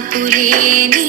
కాపులేని